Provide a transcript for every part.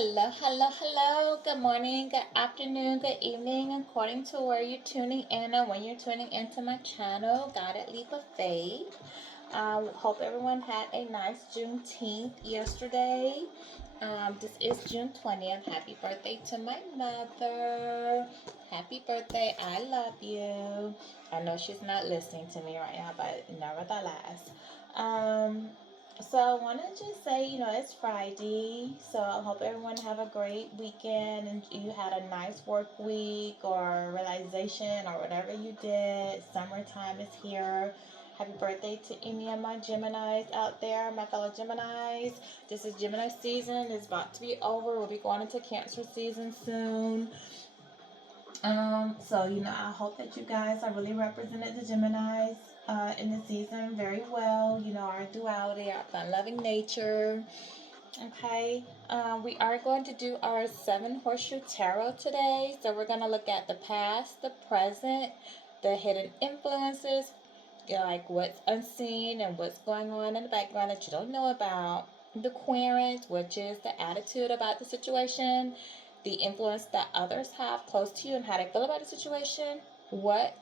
Hello, hello, hello. Good morning, good afternoon, good evening, according to where you're tuning in and when you're tuning into my channel, Guided Leap of Faith. I hope everyone had a nice Juneteenth yesterday. This is June 20th. Happy birthday to my mother. Happy birthday. I love you. I know she's not listening to me right now, but nevertheless. Um, so I wanted to just say, it's Friday, so I hope everyone have a great weekend and you had a nice work week or realization or whatever you did. Summertime is here. Happy birthday to any of my Geminis out there, my fellow Geminis. This is Gemini season. It's about to be over. We'll be going into Cancer season soon. I hope that you guys are really represented the Geminis in the season very well. Our duality, our fun-loving nature. Okay, we are going to do our 7 horseshoe tarot today. So we're going to look at the past, the present, the hidden influences, like what's unseen and what's going on in the background that you don't know about. The querent, which is the attitude about the situation, the influence that others have close to you and how they feel about the situation, what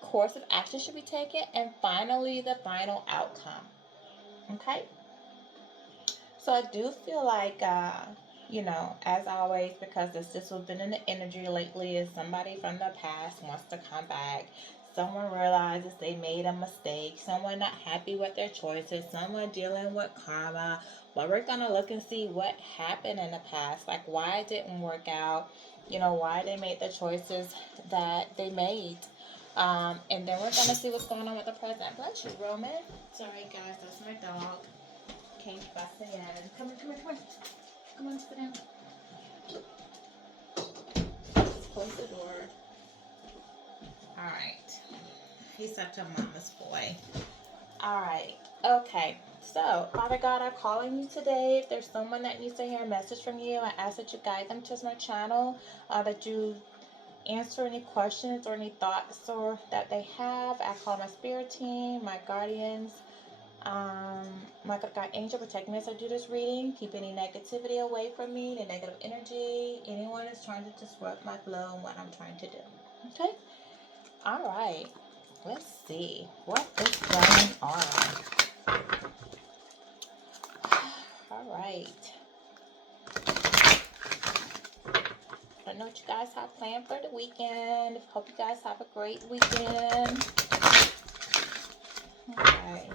course of action should be taken, and finally the final outcome. Okay? So I do feel like, as always, because this has been in the energy lately, is somebody from the past wants to come back. Someone realizes they made a mistake. Someone not happy with their choices. Someone dealing with karma. But we're going to look and see what happened in the past. Like why it didn't work out. Why they made the choices that they made. And then we're going to see what's going on with the present. Bless you, Roman. Sorry, guys. That's my dog. Came busting in. Come on, come on, come on. Come on, sit down. Close the door. Alright. He's such a mama's boy. Alright. Okay. So, Father God, I'm calling you today. If there's someone that needs to hear a message from you, I ask that you guide them to my channel, that you answer any questions or any thoughts or that they have. I call my spirit team, my guardians, my God angel protect me as I do this reading. Keep any negativity away from me, the negative energy. Anyone is trying to disrupt my flow and what I'm trying to do. Okay? Alright. Let's see. What is going on? Alright. I know what you guys have planned for the weekend. Hope you guys have a great weekend. Okay.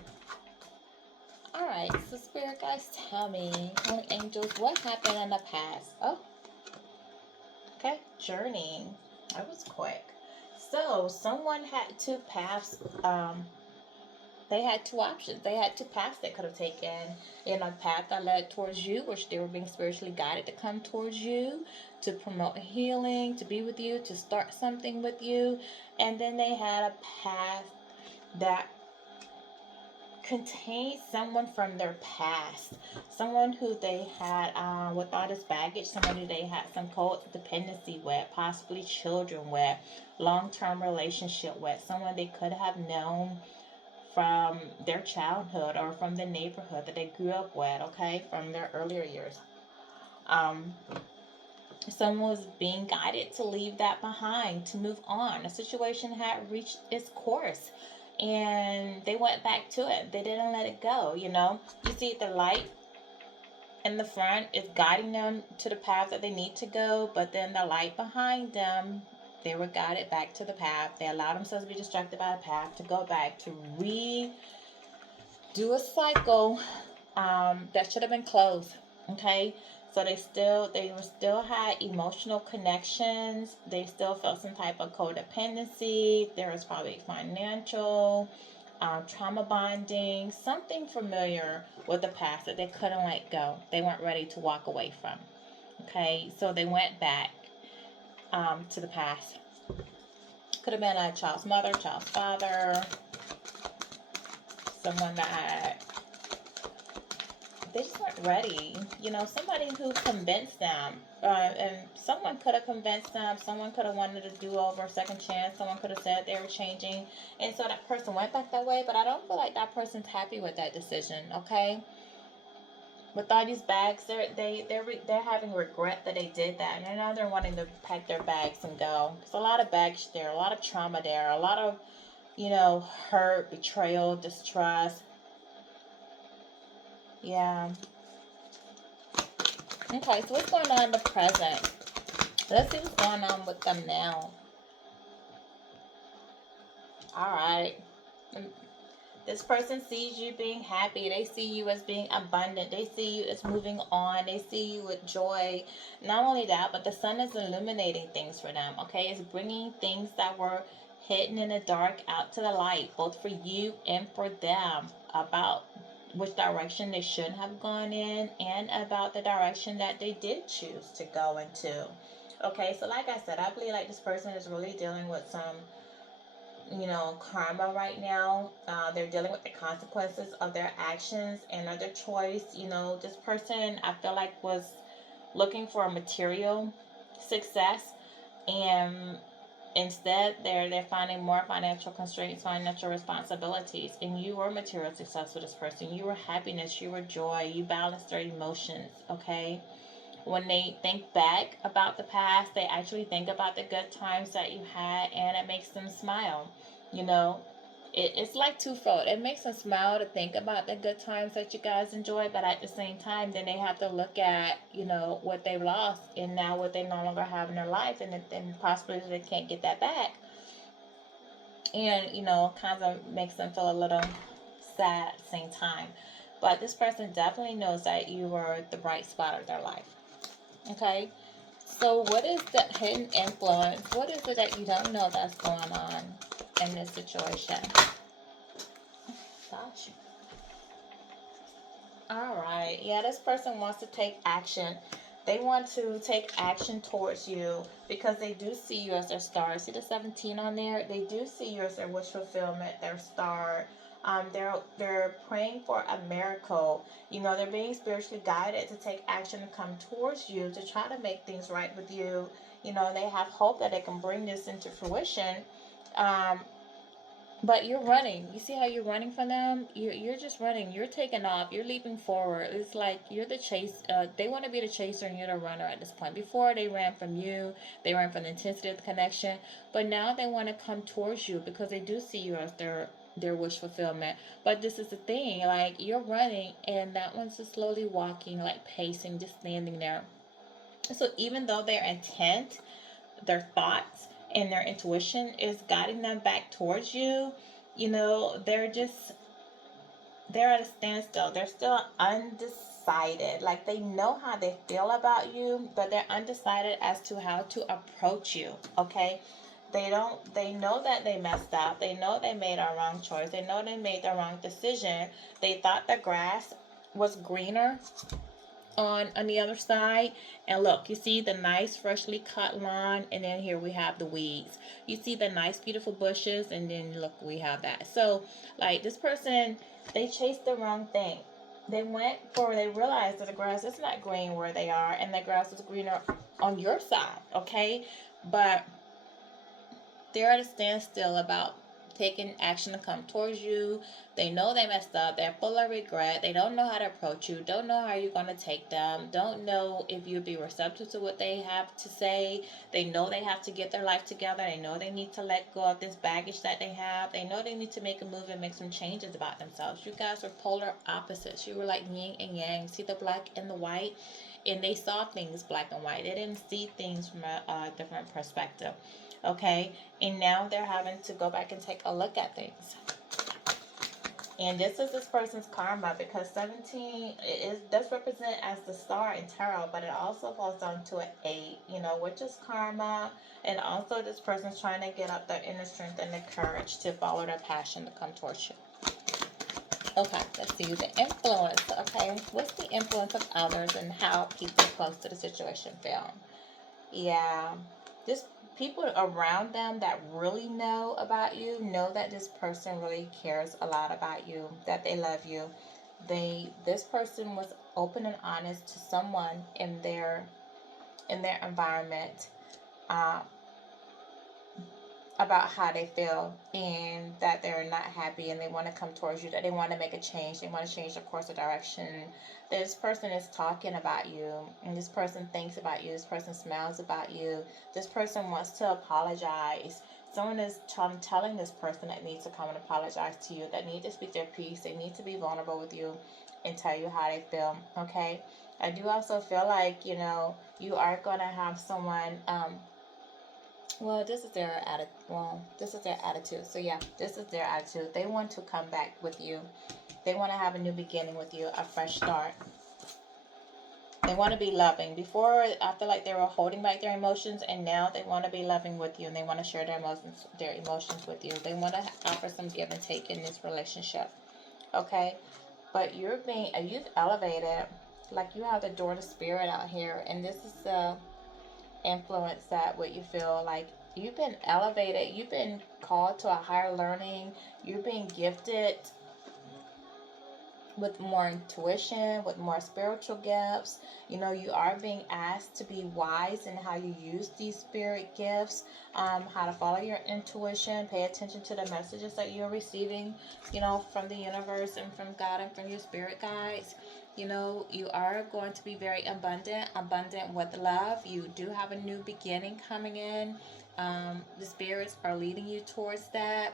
Alright, so spirit guys, tell me, holy angels, what happened in the past? Oh, okay, journeying. That was quick. So, someone had two paths. They had two options. They had two paths they could have taken. A path that led towards you, which they were being spiritually guided to come towards you, to promote healing, to be with you, to start something with you. And then they had a path that contained someone from their past, someone who they had with all this baggage, someone who they had some codependency with, possibly children with, long-term relationship with, someone they could have known from their childhood or from the neighborhood that they grew up with, okay, from their earlier years. Someone was being guided to leave that behind, to move on. A situation had reached its course and they went back to it. They didn't let it go. You see the light in the front is guiding them to the path that they need to go, but then the light behind them, they were guided back to the path. They allowed themselves to be distracted by the path, to go back, to redo a cycle that should have been closed. Okay, so they still had emotional connections. They still felt some type of codependency. There was probably financial, trauma bonding, something familiar with the past that they couldn't let go. They weren't ready to walk away from. Okay, so they went back to the past. Could have been a child's mother, child's father, someone that they just weren't ready. Somebody who convinced them. And someone could have convinced them. Someone could have wanted to do over, second chance. Someone could have said they were changing. And so that person went back that way. But I don't feel like that person's happy with that decision, okay? with all these bags, they're having regret that they did that, and now they're wanting to pack their bags and go. There's a lot of baggage there, a lot of trauma there, a lot of, hurt, betrayal, distrust. Yeah. Okay, so what's going on in the present? Let's see what's going on with them now. All right. This person sees you being happy. They see you as being abundant. They see you as moving on. They see you with joy. Not only that, but the sun is illuminating things for them, okay? It's bringing things that were hidden in the dark out to the light, both for you and for them, about which direction they should have gone in and about the direction that they did choose to go into. Okay, so like I said, I believe like this person is really dealing with some karma right now. They're dealing with the consequences of their actions and of their choice. This person, I feel like, was looking for a material success, and instead they're finding more financial constraints, financial responsibilities. And you were material success with this person. You were happiness, you were joy, you balanced their emotions, okay? When they think back about the past, they actually think about the good times that you had, and it makes them smile. You know, it's like twofold. It makes them smile to think about the good times that you guys enjoyed, but at the same time, then they have to look at, what they've lost and now what they no longer have in their life, and possibly they can't get that back. And, kind of makes them feel a little sad at the same time. But this person definitely knows that you were the bright spot of their life. Okay, so what is the hidden influence? What is it that you don't know that's going on in this situation? Gotcha. All right. Yeah, this person wants to take action. They want to take action towards you because they do see you as their star. See the 17 on there? They do see you as their wish fulfillment, their star. They're praying for a miracle. They're being spiritually guided to take action to come towards you to try to make things right with you. They have hope that they can bring this into fruition. Um, but you're running. You see how you're running from them? You're just running. You're taking off. You're leaping forward. It's like you're the chase. They want to be the chaser and you're the runner at this point. Before they ran from you, they ran from the intensity of the connection. But now they want to come towards you because they do see you as their wish fulfillment. But this is the thing, like you're running and that one's just slowly walking, like pacing, just standing there. So even though their intent, their thoughts, and their intuition is guiding them back towards you, they're at a standstill. They're still undecided. Like they know how they feel about you, but they're undecided as to how to approach you. Okay? They know that they messed up. They know they made a wrong choice. They know they made the wrong decision. They thought the grass was greener on the other side. And look, you see the nice freshly cut lawn, and then here we have the weeds. You see the nice beautiful bushes, and then look, we have that. So like this person, they chased the wrong thing. They realized that the grass is not green where they are, and the grass is greener on your side, okay? But they're at a standstill about taking action to come towards you. They know they messed up. They're full of regret. They don't know how to approach you. Don't know how you're going to take them. Don't know if you'll be receptive to what they have to say. They know they have to get their life together. They know they need to let go of this baggage that they have. They know they need to make a move and make some changes about themselves. You guys were polar opposites. You were like yin and yang. See the black and the white? And they saw things black and white. They didn't see things from a different perspective. Okay, and now they're having to go back and take a look at things. And this is this person's karma, because 17 does represent as the star in tarot, but it also falls down to an 8, which is karma. And also this person's trying to get up their inner strength and the courage to follow their passion to come towards you. Okay, let's see the influence. Okay, what's the influence of others and how people close to the situation feel? Yeah, this people around them that really know about you know that this person really cares a lot about you, that they love you. This person was open and honest to someone in their environment. Uh, about how they feel and that they're not happy and they want to come towards you, that they want to make a change, they want to change their course of direction. This person is talking about you, and this person thinks about you, this person smiles about you, this person wants to apologize. Someone is telling this person that needs to come and apologize to you, that need to speak their piece, they need to be vulnerable with you and tell you how they feel, okay? I do also feel like, you are going to have someone, well, this is their attitude. Well, this is their attitude. So yeah, this is their attitude. They want to come back with you. They want to have a new beginning with you, a fresh start. They want to be loving. Before, I feel like they were holding back their emotions, and now they want to be loving with you, and they want to share their emotions with you. They want to offer some give and take in this relationship. Okay, but you've elevated. Like, you have the door to spirit out here, and this is the influence that what you feel like you've been elevated, you've been called to a higher learning, you're being gifted with more intuition, with more spiritual gifts. You are being asked to be wise in how you use these spirit gifts, how to follow your intuition, pay attention to the messages that you're receiving, from the universe and from God and from your spirit guides. You are going to be very abundant with love. You do have a new beginning coming in. The spirits are leading you towards that,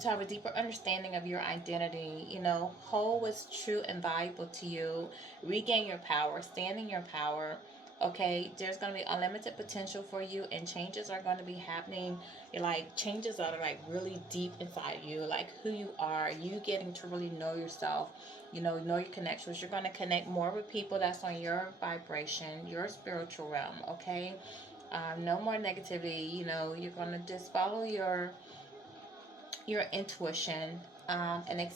to have a deeper understanding of your identity, hold what's true and valuable to you, regain your power, stand in your power. Okay, there's going to be unlimited potential for you, and changes are going to be happening. Changes that are like really deep inside you, like who you are, you getting to really know yourself, know your connections. You're going to connect more with people that's on your vibration, your spiritual realm. Okay, no more negativity. You're going to just follow your intuition, and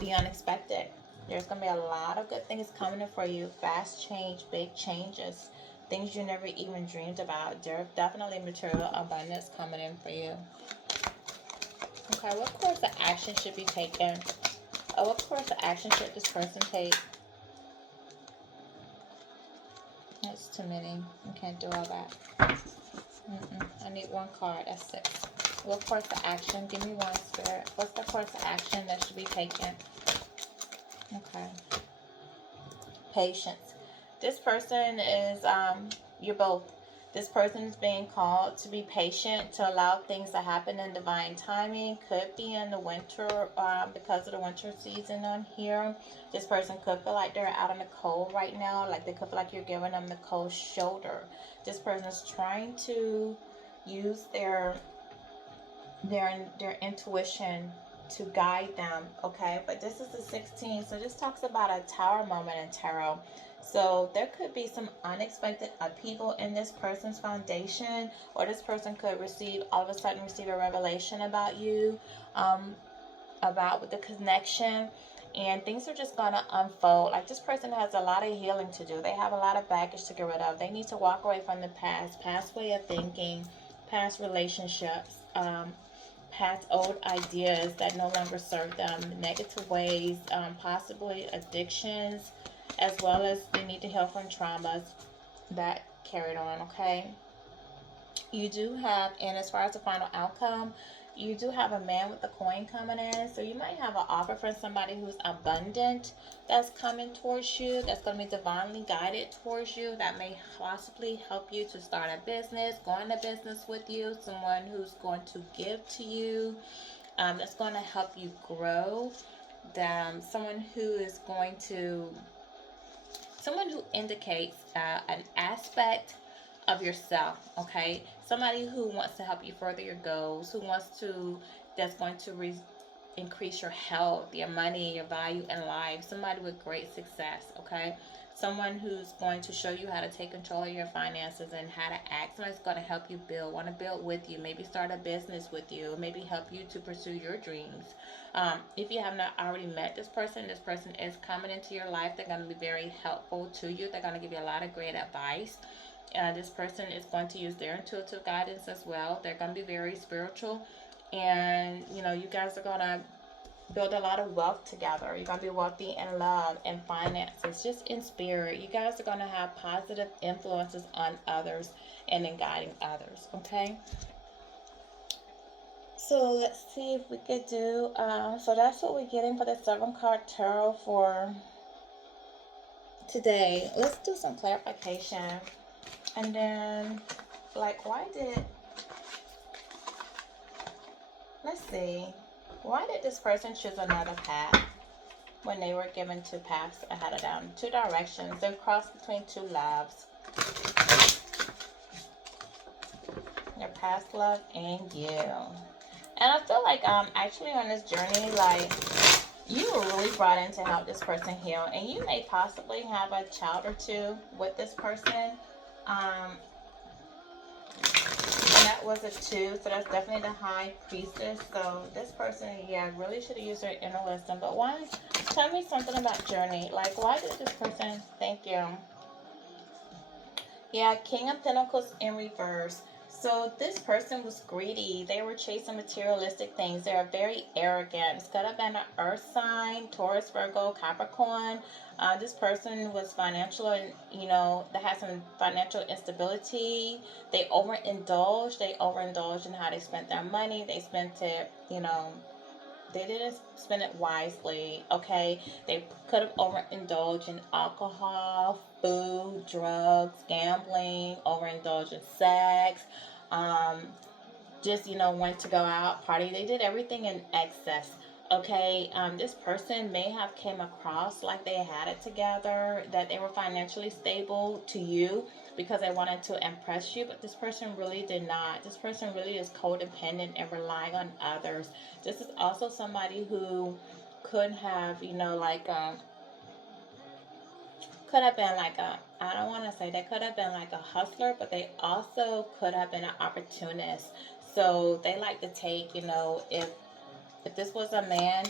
be unexpected. There's going to be a lot of good things coming in for you. Fast change, big changes, things you never even dreamed about. There's definitely material abundance coming in for you. Okay, what course of action should be taken? What course of action should this person take? That's too many. I can't do all that. I need one card. That's 6. What course of action? Give me one, Spirit. What's the course of action that should be taken? Okay. Patience. This person is, you're both. This person is being called to be patient, to allow things to happen in divine timing. Could be in the winter, because of the winter season on here. This person could feel like they're out in the cold right now. Like, they could feel like you're giving them the cold shoulder. This person is trying to use their intuition to guide them. Okay, but this is the 16, so this talks about a tower moment in tarot. So there could be some unexpected upheaval in this person's foundation, or this person could all of a sudden receive a revelation about you, about the connection, and things are just going to unfold. Like, this person has a lot of healing to do. They have a lot of baggage to get rid of. They need to walk away from the past way of thinking, past relationships, past old ideas that no longer serve them, negative ways, possibly addictions, as well as they need to heal from traumas that carried on. Okay, you do have, and as far as the final outcome, you do have a man with a coin coming in. So you might have an offer from somebody who's abundant that's coming towards you, that's going to be divinely guided towards you, that may possibly help you to start a business, go into business with you, someone who's going to give to you, that's going to help you grow, someone who indicates an aspect of yourself. Okay, somebody who wants to help you further your goals, that's going to increase your health, your money, your value in life. Somebody with great success. Okay, someone who's going to show you how to take control of your finances and how to act. Somebody's going to help you want to build with you, maybe start a business with you, maybe help you to pursue your dreams. If you have not already met this person is coming into your life. They're going to be very helpful to you. They're going to give you a lot of great advice. This person is going to use their intuitive guidance as well. They're going to be very spiritual, and you guys are going to build a lot of wealth together. You're going to be wealthy in love and finances, just in spirit. You guys are going to have positive influences on others and in guiding others, okay? So let's see if we could do, so that's what we're getting for the 7-card tarot for today. Let's do some clarification. And then, like, let's see, why did this person choose another path when they were given 2 paths ahead of them? 2 directions. They've crossed between 2 loves. Their past love and you. And I feel like actually on this journey, like, you were really brought in to help this person heal. And you may possibly have a child or 2 with this person. And that was a 2, so that's definitely the High Priestess. So this person, yeah, really should have used their inner wisdom. But why? Tell me something about journey. Like, why did this person? Thank you. Yeah, King of Pentacles in reverse. So this person was greedy. They were chasing materialistic things. They are very arrogant. It's could have been an earth sign, Taurus, Virgo, Capricorn. This person was financial, and they had some financial instability. They overindulged. They overindulged in how they spent their money. They spent it, they didn't spend it wisely, okay? They could have overindulged in alcohol, food, drugs, gambling, overindulged in sex, just, went to go out, party. They did everything in excess, okay? This person may have came across like they had it together, that they were financially stable to you because they wanted to impress you, but this person really did not. This person really is codependent and relying on others. This is also somebody who could have, could have been like I don't want to say they could have been like a hustler, but they also could have been an opportunist. So they like to take, if this was a man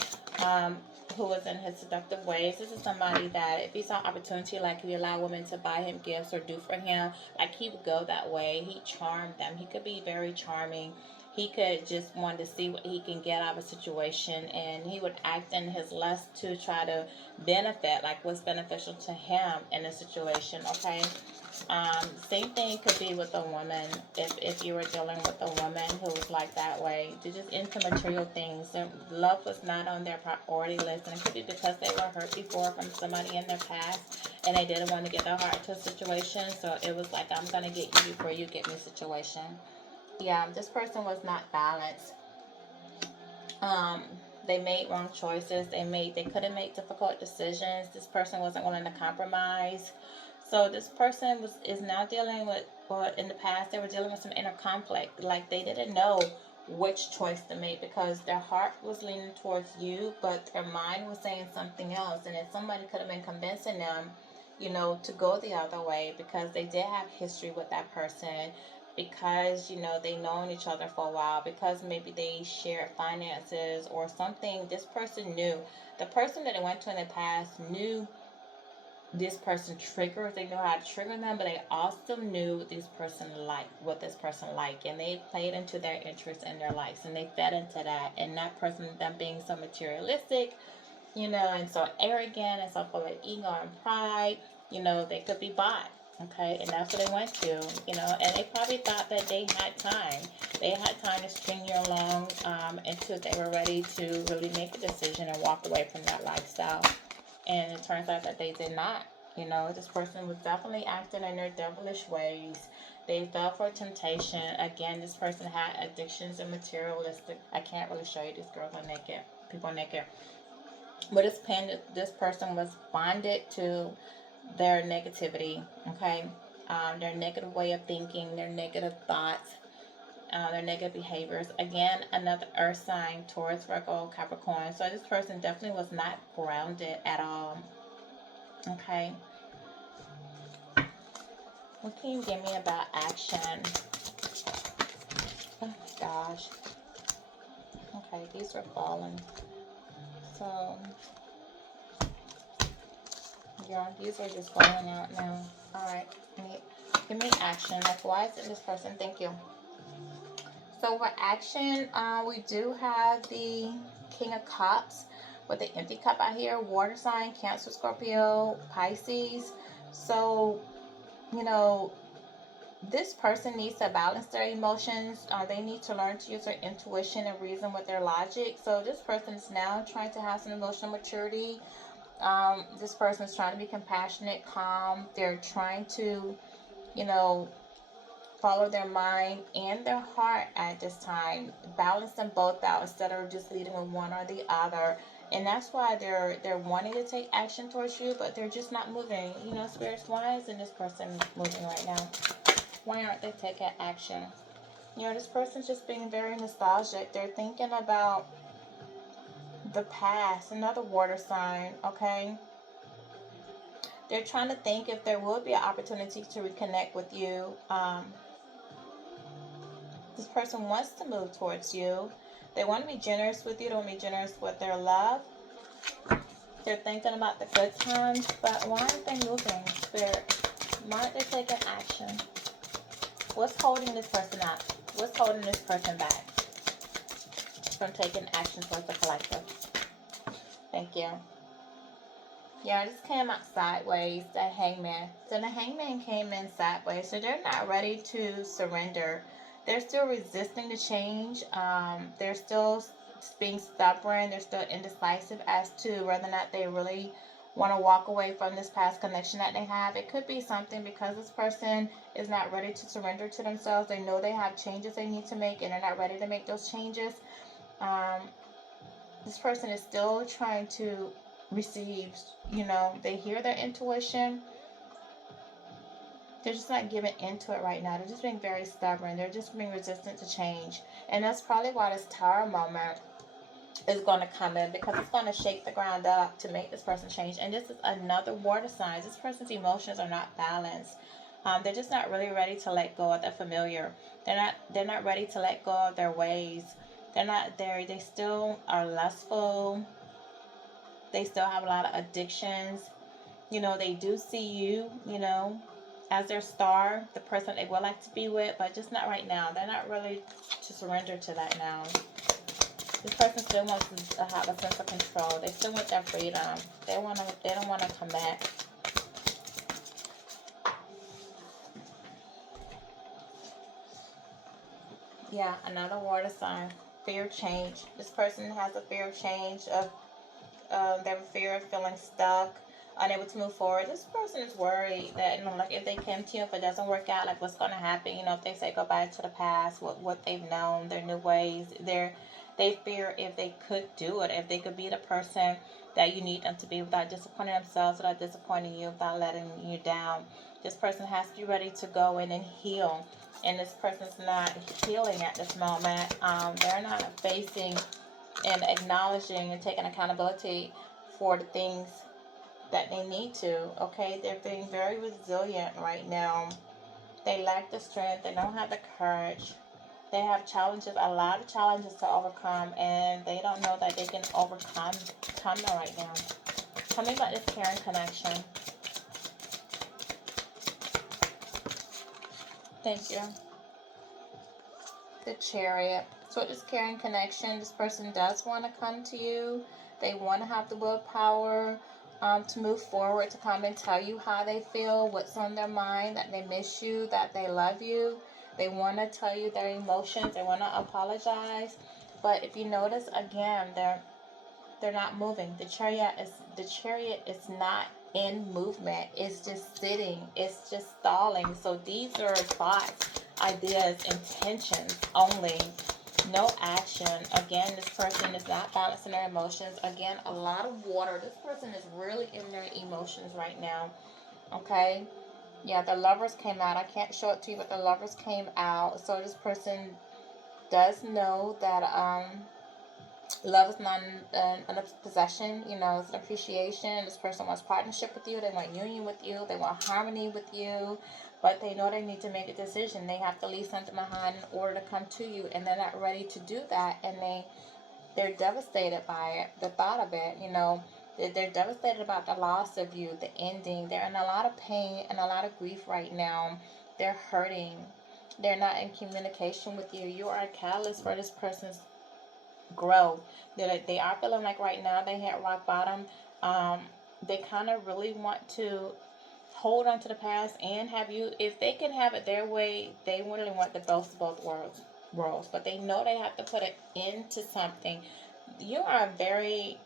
who was in his seductive ways, this is somebody that if he saw opportunity, like he allowed women to buy him gifts or do for him, like he would go that way. He charmed them. He could be very charming. He could just want to see what he can get out of a situation, and he would act in his lust to try to benefit, like what's beneficial to him in a situation, okay? Same thing could be with a woman. If you were dealing with a woman who was like that way, they're just into material things. Their love was not on their priority list, and it could be because they were hurt before from somebody in their past, and they didn't want to get their heart to a situation. So it was like, I'm gonna get you before you get me situation. Yeah, this person was not balanced. They made wrong choices. They couldn't make difficult decisions. This person wasn't willing to compromise. So this person is now dealing with, well, in the past they were dealing with some inner conflict. Like they didn't know which choice to make because their heart was leaning towards you, but their mind was saying something else. And if somebody could have been convincing them, to go the other way because they did have history with that person, because they known each other for a while, because maybe they shared finances or something. This person knew, the person that they went to in the past knew this person triggers. They know how to trigger them, but they also knew what this person liked, and they played into their interests and their likes, and they fed into that. And that person, them being so materialistic, and so arrogant and so full of ego and pride, they could be bought. Okay, and that's what they went to, and they probably thought that they had time. They had time to string you along until they were ready to really make a decision and walk away from that lifestyle. And it turns out that they did not. This person was definitely acting in their devilish ways. They fell for temptation. Again, this person had addictions and materialistic. I can't really show you, these girls are naked. People are naked. But this person was bonded to their negativity, okay? Their negative way of thinking, their negative thoughts, their negative behaviors. Again, another earth sign, Taurus, Virgo, Capricorn. So this person definitely was not grounded at all, okay? What can you give me about action? Oh my gosh. Okay, these are falling. So, yeah, these are just falling out now. Alright, give me action. Like, why is it this person? Thank you. So for action, we do have the King of Cups with the empty cup out here. Water sign, Cancer, Scorpio, Pisces. So, you know, this person needs to balance their emotions. They need to learn to use their intuition and reason with their logic. So this person is now trying to have some emotional maturity. This person is trying to be compassionate, calm. They're trying to, you know, follow their mind and their heart at this time. Balance them both out instead of just leading with one or the other. And that's why they're wanting to take action towards you, but they're just not moving. You know, spirits, why isn't this person moving right now? Why aren't they taking action? You know, this person's just being very nostalgic. They're thinking about the past. Another water sign, okay? They're trying to think if there will be an opportunity to reconnect with you. This person wants to move towards you. They want to be generous with you. They want to be generous with their love. They're thinking about the good times, but why aren't they moving, Spirit? Why aren't they taking action? What's holding this person up? What's holding this person back from taking action towards the collective? Thank you. Yeah, this came out sideways, the Hangman. So the Hangman came in sideways, so they're not ready to surrender. They're still resisting the change. They're still being stubborn. They're still indecisive as to whether or not they really want to walk away from this past connection that they have. It could be something because this person is not ready to surrender to themselves. They know they have changes they need to make, and they're not ready to make those changes. This person is still trying to receive, you know, they hear their intuition. They're just not giving into it right now. They're just being very stubborn. They're just being resistant to change. And that's probably why this Tower moment is going to come in, because it's going to shake the ground up to make this person change. And this is another water sign. This person's emotions are not balanced. They're just not really ready to let go of the familiar. They're not ready to let go of their ways. They're not there. They still are lustful. They still have a lot of addictions. You know, they do see you, you know, as their star, the person they would like to be with, but just not right now. They're not really to surrender to that now. This person still wants to have a sense of control. They still want their freedom. They don't want to come back. Yeah, another water sign. Fear of change. This person has a fear of change. They have a fear of feeling stuck, unable to move forward. This person is worried that, you know, like if they come to you, if it doesn't work out, like what's going to happen, you know, if they say goodbye to the past, what they've known, their new ways, they fear if they could do it, if they could be the person that you need them to be without disappointing themselves, without disappointing you, without letting you down. This person has to be ready to go in and heal. And this person's not healing at this moment. They're not facing and acknowledging and taking accountability for the things that they need to. Okay, they're being very resilient right now. They lack the strength. They don't have the courage. They have challenges, a lot of challenges to overcome, and they don't know that they can overcome them right now. Tell me about this caring connection. Thank you. The Chariot. So this caring connection, this person does want to come to you. They want to have the willpower to move forward, to come and tell you how they feel, what's on their mind, that they miss you, that they love you. They want to tell you their emotions. They want to apologize. But if you notice, again, they're not moving. The chariot is not in movement. It's just sitting. It's just stalling. So these are thoughts, ideas, intentions only. No action. Again, this person is not balancing their emotions. Again, a lot of water. This person is really in their emotions right now. Okay? Yeah, the Lovers came out. I can't show it to you, but the Lovers came out. So this person does know that love is not an possession. You know, it's an appreciation. This person wants partnership with you. They want union with you. They want harmony with you. But they know they need to make a decision. They have to leave something behind in order to come to you. And they're not ready to do that. And they're devastated by it, the thought of it, you know. They're devastated about the loss of you, the ending. They're in a lot of pain and a lot of grief right now. They're hurting. They're not in communication with you. You are a catalyst for this person's growth. They are feeling like right now they hit rock bottom. They kind of really want to hold on to the past and have you, if they can have it their way, they really want the best of both worlds, but they know they have to put it into something. You are very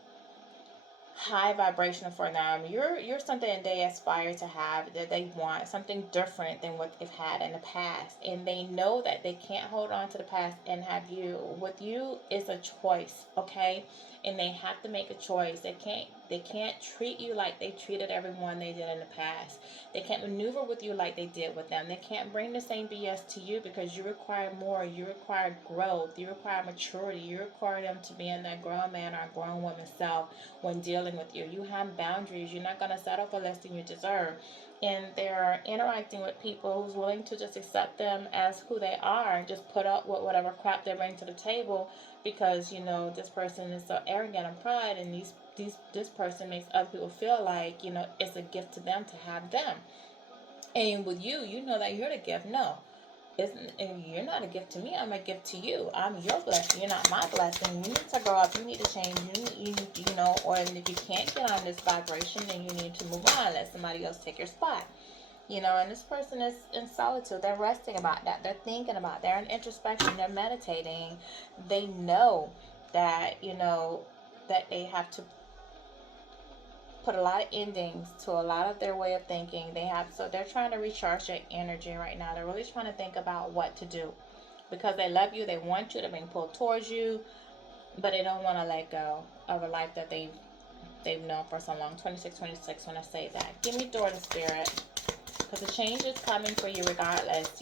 high vibrational for them. You're something they aspire to have, that they want something different than what they've had in the past, and they know that they can't hold on to the past and have you. With you is a choice, okay? And they have to make a choice. They can't treat you like they treated everyone they did in the past. They can't maneuver with you like they did with them. They can't bring the same BS to you, because you require more. You require growth. You require maturity. You require them to be in that grown man or grown woman self when dealing with you. You have boundaries. You're not going to settle for less than you deserve. And they're interacting with people who's willing to just accept them as who they are and just put up with whatever crap they bring to the table, because this person is so arrogant and pride, and this person makes other people feel like it's a gift to them to have them. And with you, you know that you're the gift. No, you're not a gift to me. I'm a gift to you. I'm your blessing. You're not my blessing. You need to grow up. You need to change. Or if you can't get on this vibration, then you need to move on. Let somebody else take your spot. And this person is in solitude. They're resting about that. They're thinking about. They're in introspection. They're meditating. They know that that they have to put a lot of endings to a lot of their way of thinking. So they're trying to recharge their energy right now. They're really trying to think about what to do, because they love you. They want you. They're being pulled towards you, but they don't want to let go of a life that they've known for so long. 26 when I say that. Give me door to spirit, because the change is coming for you regardless.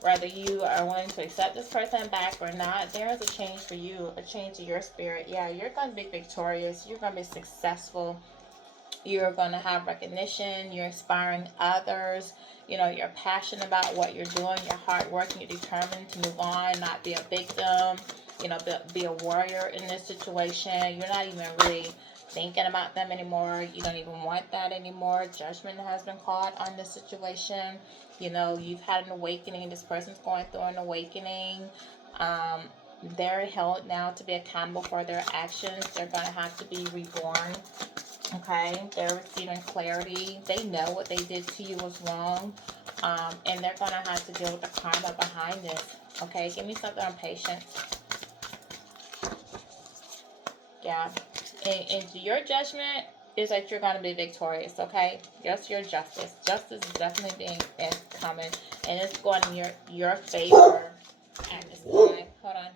Whether you are willing to accept this person back or not, there is a change for you, a change in your spirit. Yeah, you're going to be victorious. You're going to be successful. You're going to have recognition. You're inspiring others. You're passionate about what you're doing. You're hardworking. You're determined to move on, not be a victim. Be a warrior in this situation. You're not even really thinking about them anymore. You don't even want that anymore. Judgment has been called on this situation. You've had an awakening. This person's going through an awakening. They're held now to be accountable for their actions. They're going to have to be reborn. Okay, they're receiving clarity. They know what they did to you was wrong, and they're going to have to deal with the karma behind this. Okay, give me something on patience. Yeah, and your judgment is that you're going to be victorious, okay? Just your justice. Justice is definitely coming, and it's going in your favor at this time. Hold on.